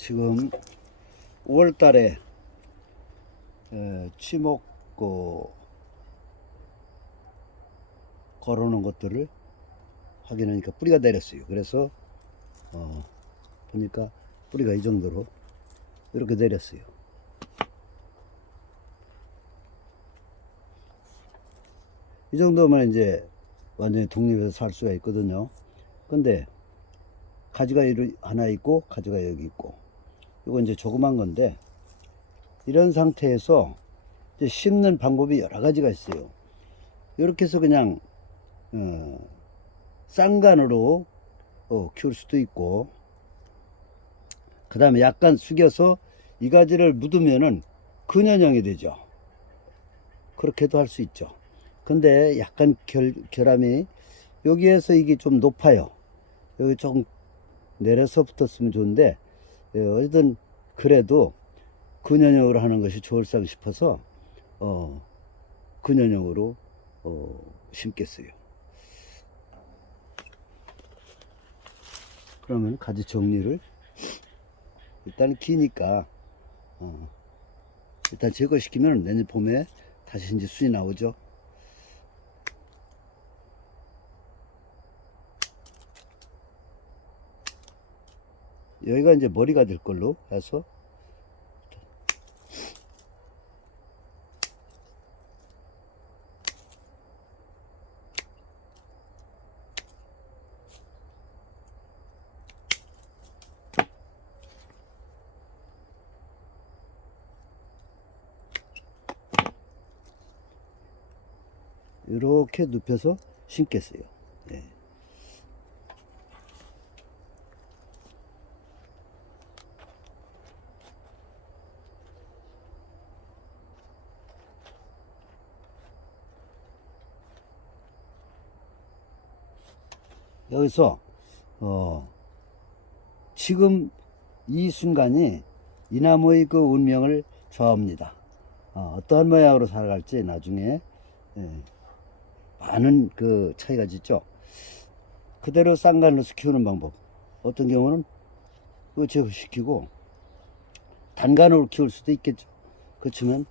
지금 5월 달에 치목 걸어놓은 것들을 확인하니까 뿌리가 내렸어요. 그래서 보니까 뿌리가 이 정도로 이렇게 내렸어요. 이 정도면 이제 완전히 독립해서 살 수가 있거든요. 근데 가지가 하나 있고 가지가 여기 있고, 이거 이제 조그만 건데, 이런 상태에서 이제 심는 방법이 여러 가지가 있어요. 이렇게 해서 그냥 쌍간으로 키울 수도 있고, 그 다음에 약간 숙여서 이 가지를 묻으면은 근연형이 되죠. 그렇게도 할 수 있죠. 근데 약간 결함이, 여기에서 이게 좀 높아요. 여기 조금 내려서 붙었으면 좋은데, 어쨌든 그래도 근연형으로 하는 것이 좋을상 싶어서 근연형으로 심겠어요. 그러면 가지 정리를 일단 기니까 일단 제거시키면 내년 봄에 다시 이제 순이 나오죠. 여기가 이제 머리가 될 걸로 해서 이렇게 눕혀서 심겠어요. 네. 여기서 지금 이 순간이 이 나무의 그 운명을 좌우합니다. 어떠한 모양으로 살아갈지 나중에 많은 그 차이가 있죠. 그대로 쌍간으로서 키우는 방법, 어떤 경우는 제거시키고 단간으로 키울 수도 있겠죠. 그렇지만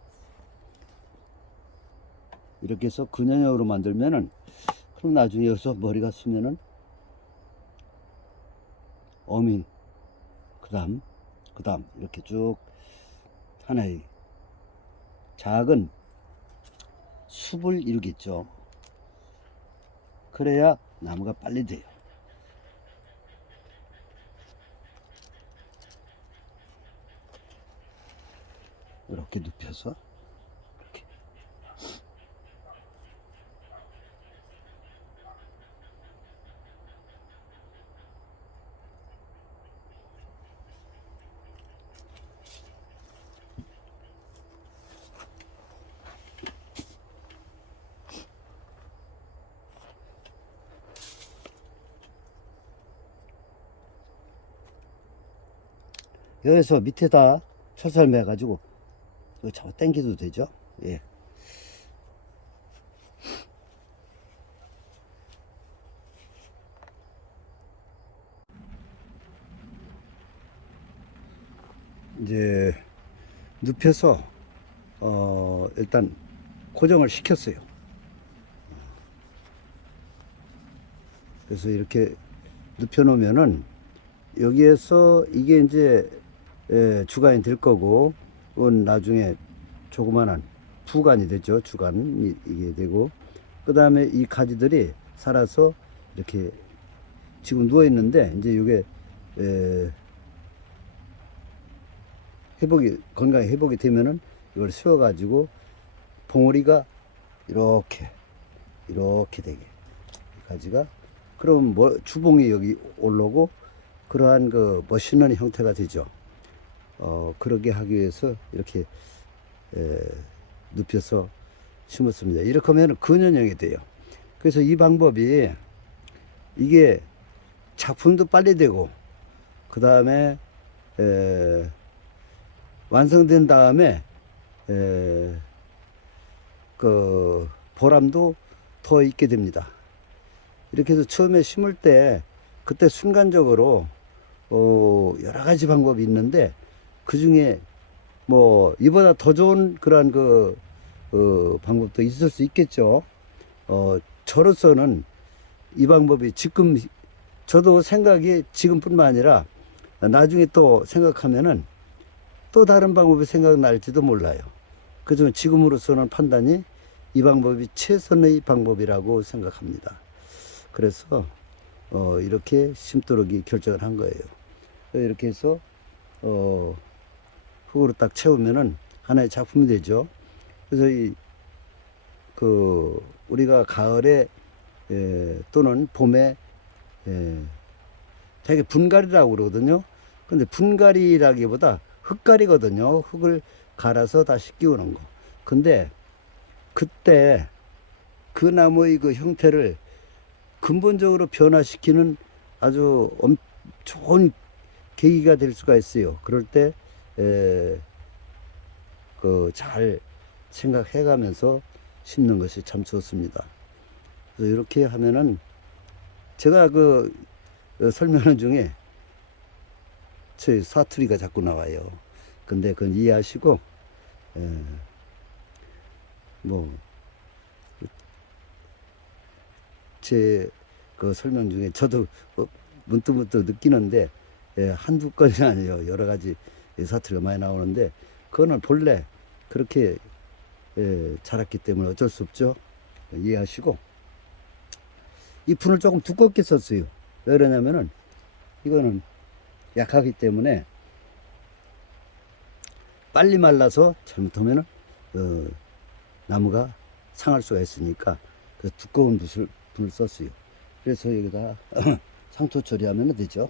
이렇게 해서 근연형으로 만들면은, 그럼 나중에 여기서 머리가 쓰면은 어미, 그 다음 이렇게 쭉 하나의 작은 숲을 이루겠죠. 그래야 나무가 빨리 돼요. 이렇게 눕혀서 이렇게. 여기서 밑에다 철사를 매가지고 이거 잡아 당겨도 되죠. 예. 이제 눕혀서 일단 고정을 시켰어요. 그래서 이렇게 눕혀 놓으면은 여기에서 이게 이제 주간이 될 거고, 그건 나중에 조그만한 부간이 되죠. 주간이 이게 되고, 그 다음에 이 가지들이 살아서 이렇게 지금 누워 있는데, 이제 이게 건강히 회복이 되면은 이걸 세워 가지고 봉우리가 이렇게 되게, 가지가, 그럼 뭐 주봉이 여기 올라오고 그러한 그 멋있는 형태가 되죠. 그러게 하기 위해서 이렇게 눕혀서 심었습니다. 이렇게 하면 근연형이 돼요. 그래서 이 방법이, 이게 작품도 빨리 되고, 그 다음에 완성된 다음에 그 보람도 더 있게 됩니다. 이렇게 해서 처음에 심을 때 그때 순간적으로 여러 가지 방법이 있는데 그 중에 뭐 이보다 더 좋은 그러한 방법도 있을 수 있겠죠. 저로서는 이 방법이 지금 저도 생각이 지금뿐만 아니라 나중에 또 생각하면은 또 다른 방법이 생각날지도 몰라요. 그지만 지금으로서는 판단이 이 방법이 최선의 방법이라고 생각합니다. 그래서 이렇게 심도록이 결정을 한 거예요. 이렇게 해서 흙으로 딱 채우면은 하나의 작품이 되죠. 그래서 우리가 가을에 또는 봄에 되게 분갈이라고 그러거든요. 근데 분갈이라기보다 흙갈이거든요. 흙을 갈아서 다시 끼우는 거. 근데 그때 그 나무의 그 형태를 근본적으로 변화시키는 아주 좋은 계기가 될 수가 있어요. 그럴 때, 잘 생각해 가면서 심는 것이 참 좋습니다. 그래서 이렇게 하면은 제가 설명하는 중에 제 사투리가 자꾸 나와요. 근데 그건 이해하시고, 뭐, 제 설명 중에 저도 문득문득 느끼는데, 한두 건이 아니에요. 여러 가지 사투리가 많이 나오는데, 그거는 본래 그렇게 자랐기 때문에 어쩔 수 없죠. 이해하시고, 이 분을 조금 두껍게 썼어요. 왜 그러냐면은, 이거는 약하기 때문에 빨리 말라서 잘못하면은 나무가 상할 수가 있으니까 그 두꺼운 분을 썼어요. 그래서 여기다 상토 처리하면 되죠.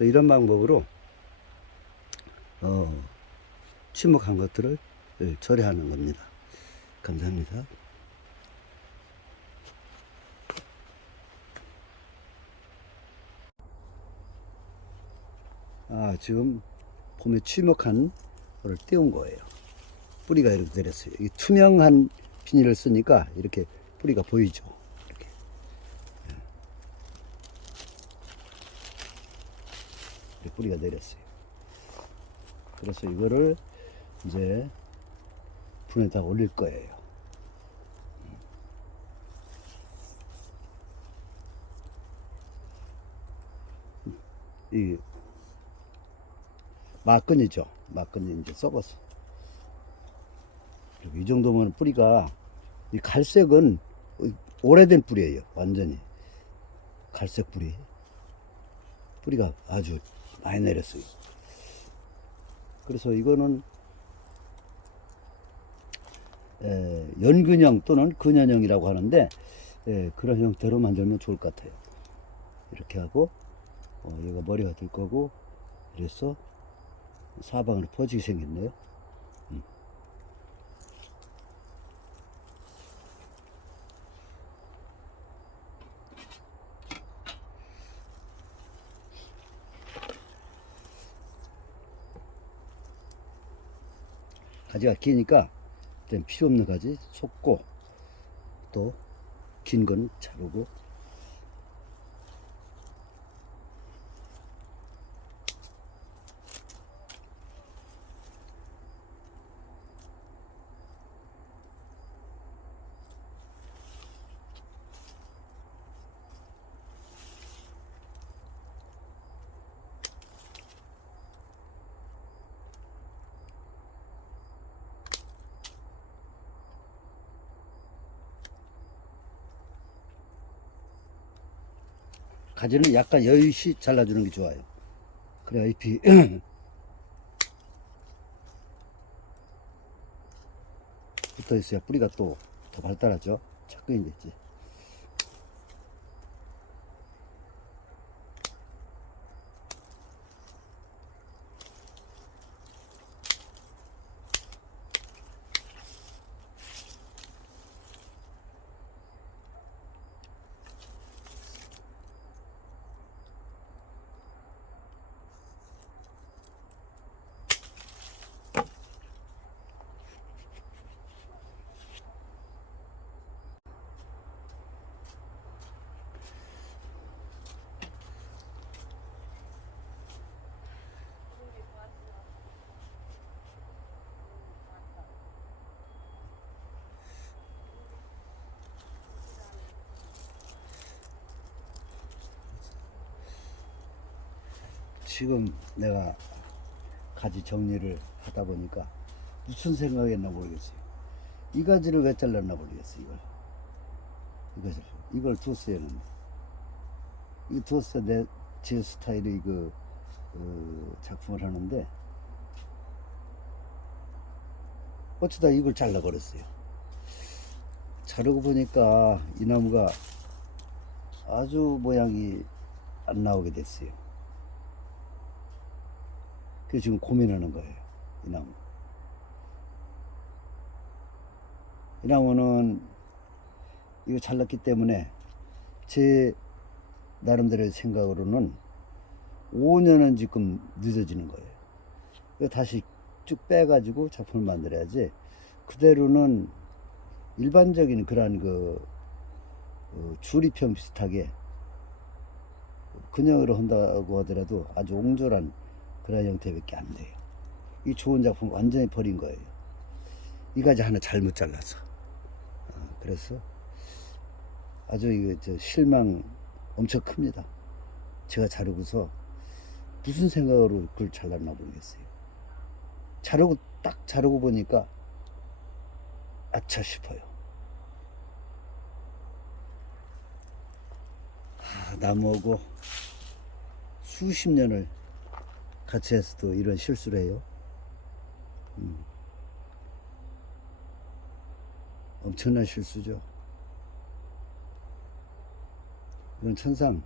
이런 방법으로 침묵한 것들을 처리하는 겁니다. 감사합니다. 지금 봄에 취목한 거를 띄운 거예요. 뿌리가 이렇게 내렸어요. 이 투명한 비닐을 쓰니까 이렇게 뿌리가 보이죠. 이렇게 뿌리가 내렸어요. 그래서 이거를 이제 분에다 올릴 거예요. 이 막근이죠. 막근이 이제 썩었어. 그리고 이 정도면 뿌리가, 이 갈색은 오래된 뿌리예요. 완전히 갈색 뿌리. 뿌리가 아주 많이 내렸어요. 그래서 이거는 연근형 또는 근연형이라고 하는데 그런 형태로 만들면 좋을 것 같아요. 이렇게 하고 여기가 머리가 될 거고, 그래서 사방으로 퍼지게 생겼네요. 가지가 기니까 필요 없는 가지 솟고, 또 긴 건 자르고. 가지는 약간 여유시 잘라주는 게 좋아요. 그래야 잎이 붙어 있어야 뿌리가 또 더 발달하죠. 착근이 됐지. 지금 내가 가지 정리를 하다 보니까 무슨 생각했나 모르겠어요. 이 가지를 왜 잘랐나 모르겠어요. 이걸 뒀어야 했는데, 이거 뒀어야 제 스타일의 작품을 하는데, 어쩌다 이걸 잘라버렸어요. 자르고 보니까 이 나무가 아주 모양이 안 나오게 됐어요. 그래서 지금 고민하는 거예요. 이 나무. 이 나무는 이거 잘랐기 때문에 제 나름대로의 생각으로는 5년은 지금 늦어지는 거예요. 그래서 다시 쭉 빼가지고 작품을 만들어야지, 그대로는 일반적인 그러한 주리평 비슷하게 근형으로 한다고 하더라도 아주 옹졸한 그런 형태밖에 안 돼요. 이 좋은 작품 완전히 버린 거예요. 이 가지 하나 잘못 잘라서. 그래서 아주 실망 엄청 큽니다. 제가 자르고서 무슨 생각으로 그걸 잘랐나 모르겠어요. 딱 자르고 보니까 아차 싶어요. 나무하고 수십 년을 같이 해서도 이런 실수를 해요. 엄청난 실수죠. 이건 천상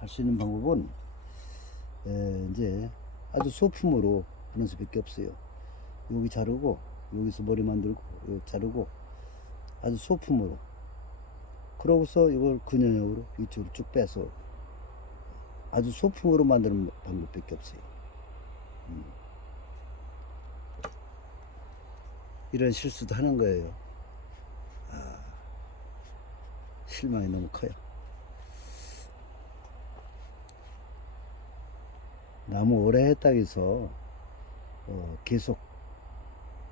할 수 있는 방법은 이제 아주 소품으로 하는 수밖에 없어요. 여기 자르고, 여기서 머리 만들고, 여기 자르고, 아주 소품으로. 그러고서 이걸 근연형으로 이쪽으로 쭉 빼서 아주 소품으로 만드는 방법밖에 없어요. 이런 실수도 하는 거예요. 실망이 너무 커요. 나무 오래 했다고 해서 계속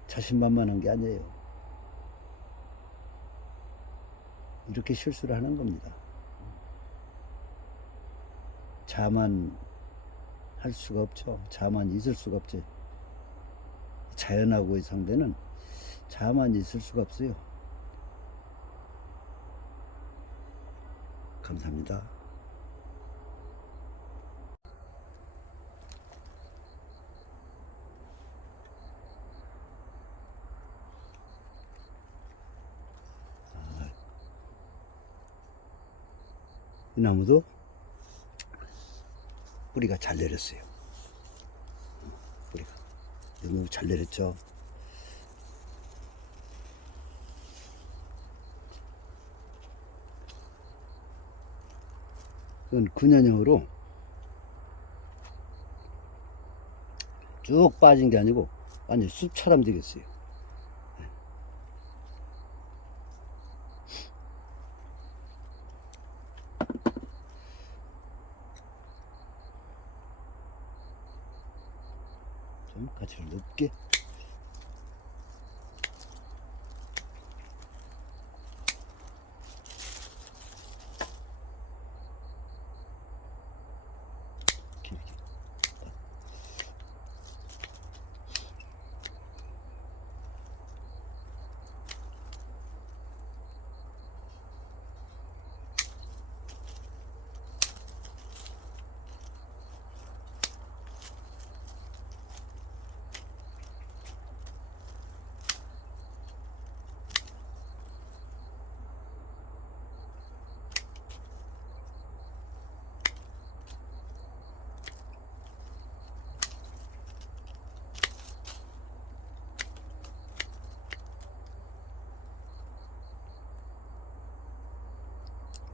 자신만만한 게 아니에요. 이렇게 실수를 하는 겁니다. 자만 할 수가 없죠. 자만 있을 수가 없지. 자연하고의 상대는 자만 있을 수가 없어요. 감사합니다. 이 나무도 뿌리가 잘 내렸어요. 뿌리가 너무 잘 내렸죠. 이건 근연형으로 쭉 빠진 게 아니고 완전 숲처럼 되겠어요. 좀 가치를 높게. 길게.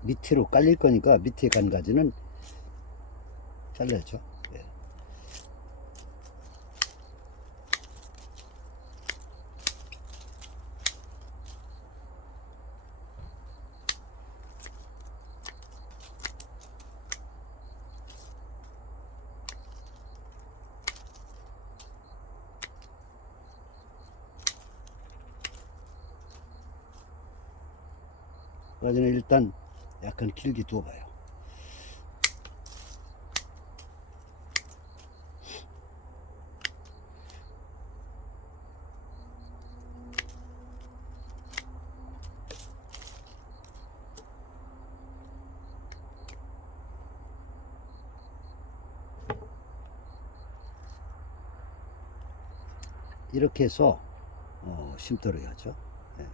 밑으로 깔릴 거니까 밑에 간 가지는 잘라야죠. 네. 그 가지는 일단 약간 길게 두어봐요. 이렇게 해서 심도록 하죠. 예.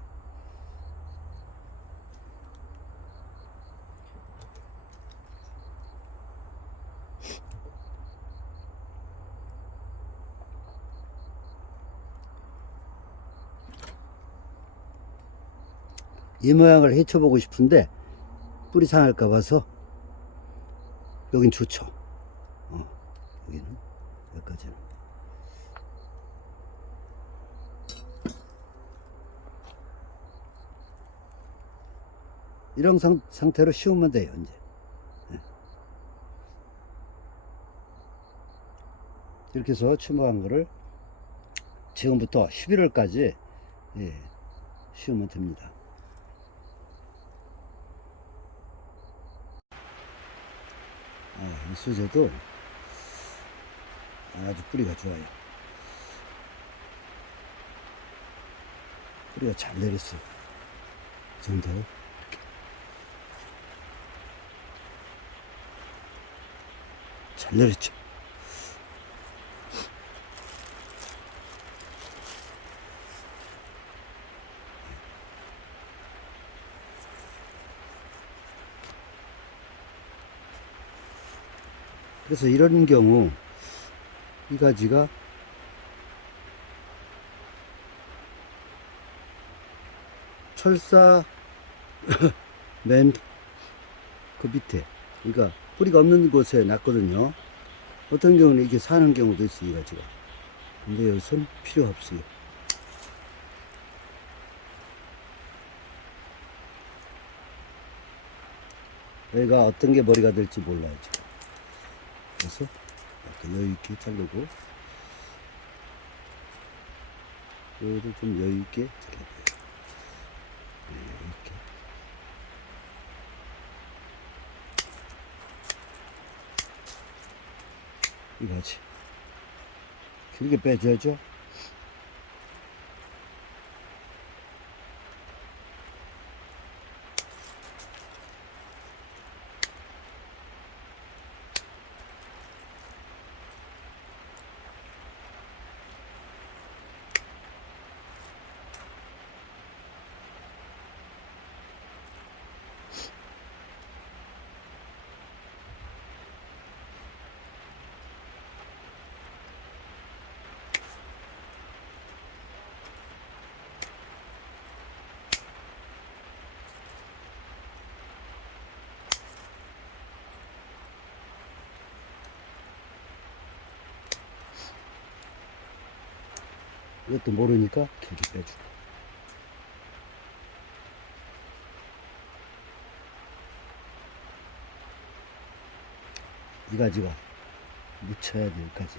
이 모양을 헤쳐보고 싶은데 뿌리 상할까 봐서 여긴 좋죠. 여기는 여기까지는. 이런 상태로 씌우면 돼요. 이제 이렇게 해서 추모한 거를 지금부터 11월까지 씌우면 됩니다. 이 수제도 아주 뿌리가 좋아요. 뿌리가 잘 내렸어요. 이 정도. 잘 내렸죠. 그래서 이런 경우 이 가지가 철사 맨 그 밑에, 그러니까 뿌리가 없는 곳에 났거든요. 어떤 경우는 이게 사는 경우도 있어요, 이 가지가. 근데 여기선 필요 없어요. 여기가 어떤 게 머리가 될지 몰라요, 지금. 그래서 이렇게 여유있게 자르고, 여기도 좀 여유있게 잘라줘요. 이렇게. 이거지. 길게 빼줘야죠. 이것도 모르니까 길게 빼주고. 이 가지가 묻혀야 될 까지.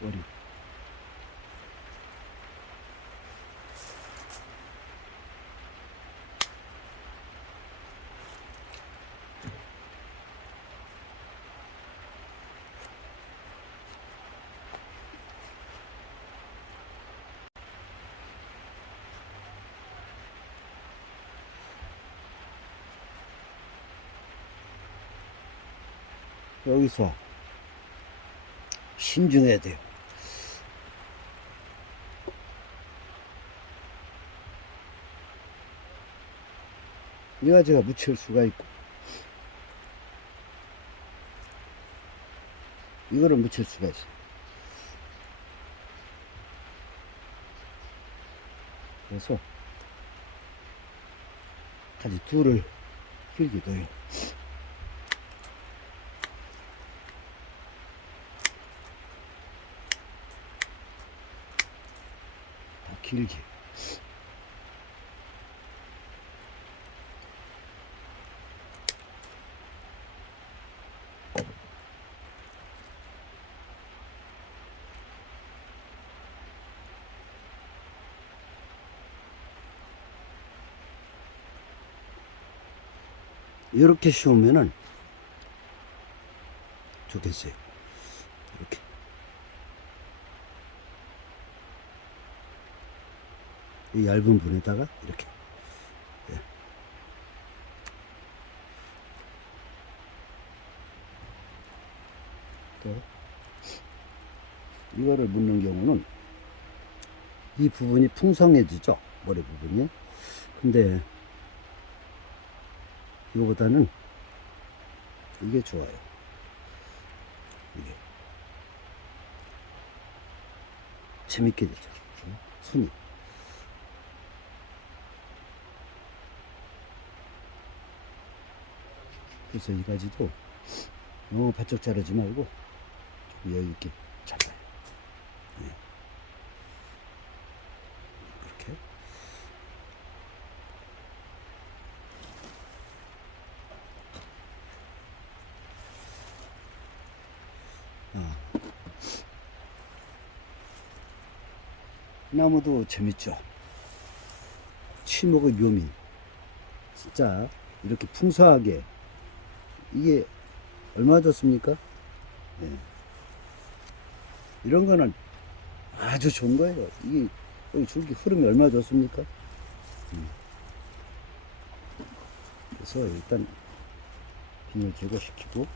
머리. 여기서 신중해야 돼요. 이 가지가 묻힐 수가 있고, 이거를 묻힐 수가 있어요. 그래서 가지 둘을 길게 둬요. 다 길게. 이렇게 씌우면은 좋겠어요. 이렇게. 이 얇은 분에다가 이렇게. 예. 또 이거를 묻는 경우는 이 부분이 풍성해지죠, 머리 부분이. 근데 이거보다는 이게 좋아요. 이게 재밌게 되죠, 손이. 그래서 이 가지도 너무 바짝 자르지 말고 좀 여유 있게 잘라요. 네. 이렇게. 나무도 재밌죠. 치목의 묘미. 진짜 이렇게 풍성하게, 이게 얼마 줬습니까? 네. 이런 거는 아주 좋은 거예요. 이게 여기 줄기 흐름이 얼마 좋습니까? 그래서 일단 비닐 제거시키고,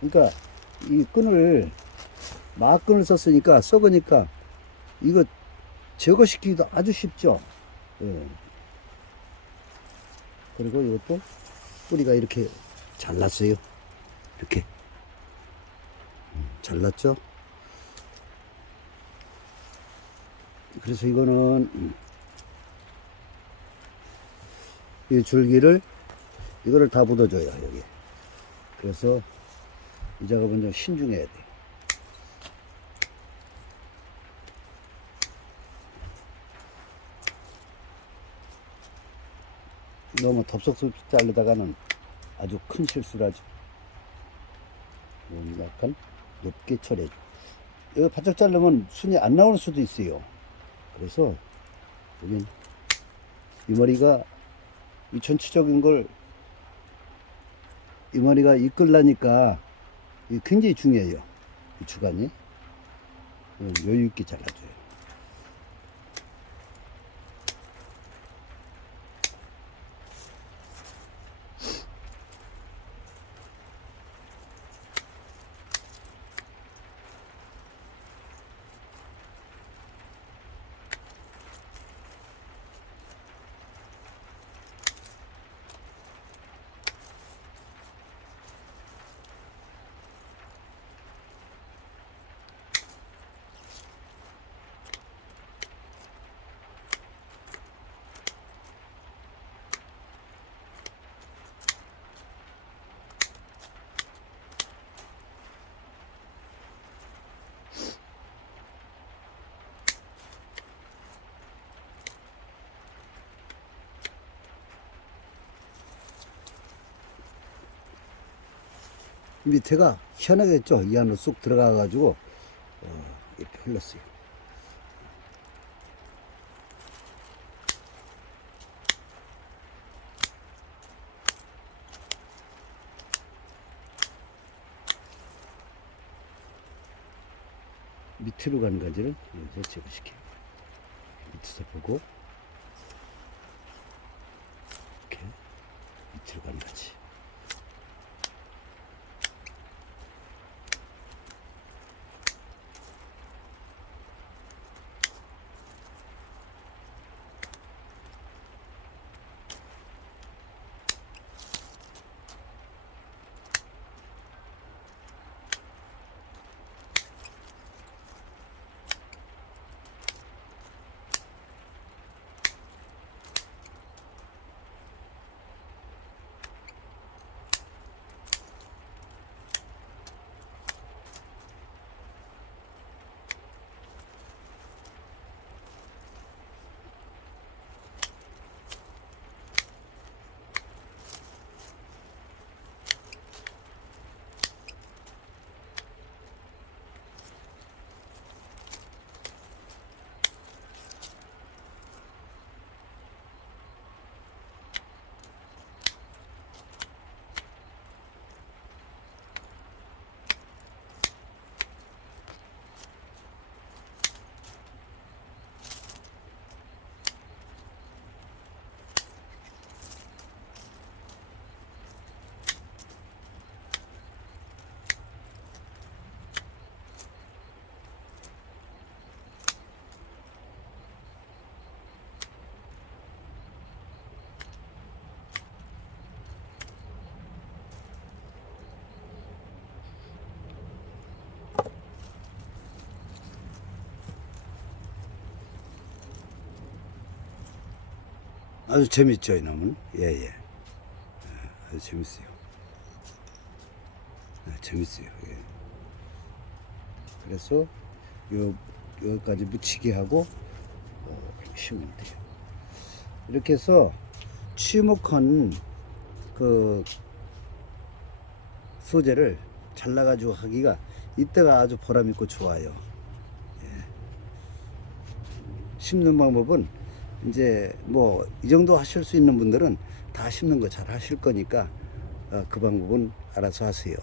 그러니까 이 끈을 막끈을 썼으니까 썩으니까 이거 제거시키기도 아주 쉽죠. 예. 그리고 이것도 뿌리가 이렇게 잘랐어요. 이렇게 잘랐죠. 그래서 이거는 이 줄기를 이거를 다 묻어줘요, 여기. 그래서 이 작업은 좀 신중해야 돼. 너무 덥석덥석 자르다가는 아주 큰 실수를 하죠. 약간 높게 처리해줘. 이거 바짝 자르면 순이 안 나올 수도 있어요. 그래서 여긴 이 머리가 이 전체적인 걸 이 머리가 이끌라니까 굉장히 중요해요. 이 주간이 여유 있게 잘라줘요. 밑에가 희한하겠죠. 이 안으로 쑥 들어가 가지고 이렇게 흘렀어요. 밑으로 간 가지를 이제 제거시켜요. 밑에서 보고 이렇게 밑으로 간 가지. 아주 재밌죠, 이놈은. 예, 예. 아주 재밌어요. 재밌어요. 예. 그래서 여기까지 묻히기 하고 심으면 돼요. 이렇게 해서 취목한 그 소재를 잘라가지고 하기가 이때가 아주 보람있고 좋아요. 예. 심는 방법은 이제 뭐 이 정도 하실 수 있는 분들은 다 심는 거 잘 하실 거니까 그 방법은 알아서 하세요.